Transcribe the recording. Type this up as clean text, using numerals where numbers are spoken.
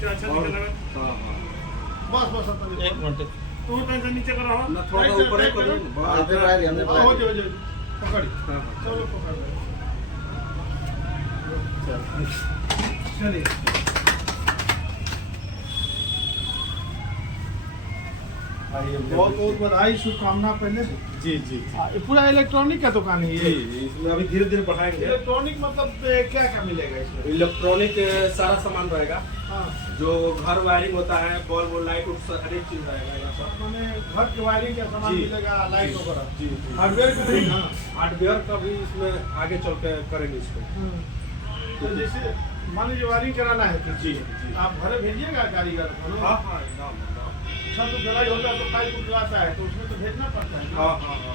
क्या अच्छा निकल रहा। हाँ हाँ बस बस अब एक मिनट तू टेंशन नीचे करो हाँ। ना थोड़ा ऊपर है करो अंदर बढ़ा दिया, अंदर बढ़ा हो दिया। जाओ पकड़ हाँ हाँ चलो पकड़ लो। चलिए बहुत बहुत बधाई शुभकामना पहले से। जी जी ये पूरा इलेक्ट्रॉनिक का दुकान है जी ये। इसमें अभी धीरे धीरे बढ़ाएंगे। इलेक्ट्रॉनिक मतलब क्या क्या मिलेगा इसमें? इलेक्ट्रॉनिक सारा सामान रहेगा, हाँ जो घर वायरिंग होता है, बल्ब लाइट हर एक चीज रहेगा यहाँ पर। मैंने घर के वायरिंग का सामान जी। मिलेगा, लाइट वगैरह, जी जी हार्डवेयर का नहीं ना। हार्डवेयर का भी इसमें आगे चल के करेंगे इसको। तो जैसे मान लीजिए वायरिंग कराना है तो जी जी आप घर भेजिएगा कारीगर को ना? हाँ हाँ एकदम एकदम। अच्छा तो गलाई हो जाए तो पाइप उठलाता है तो उसमें तो भेजना पड़ता है ना? हाँ हाँ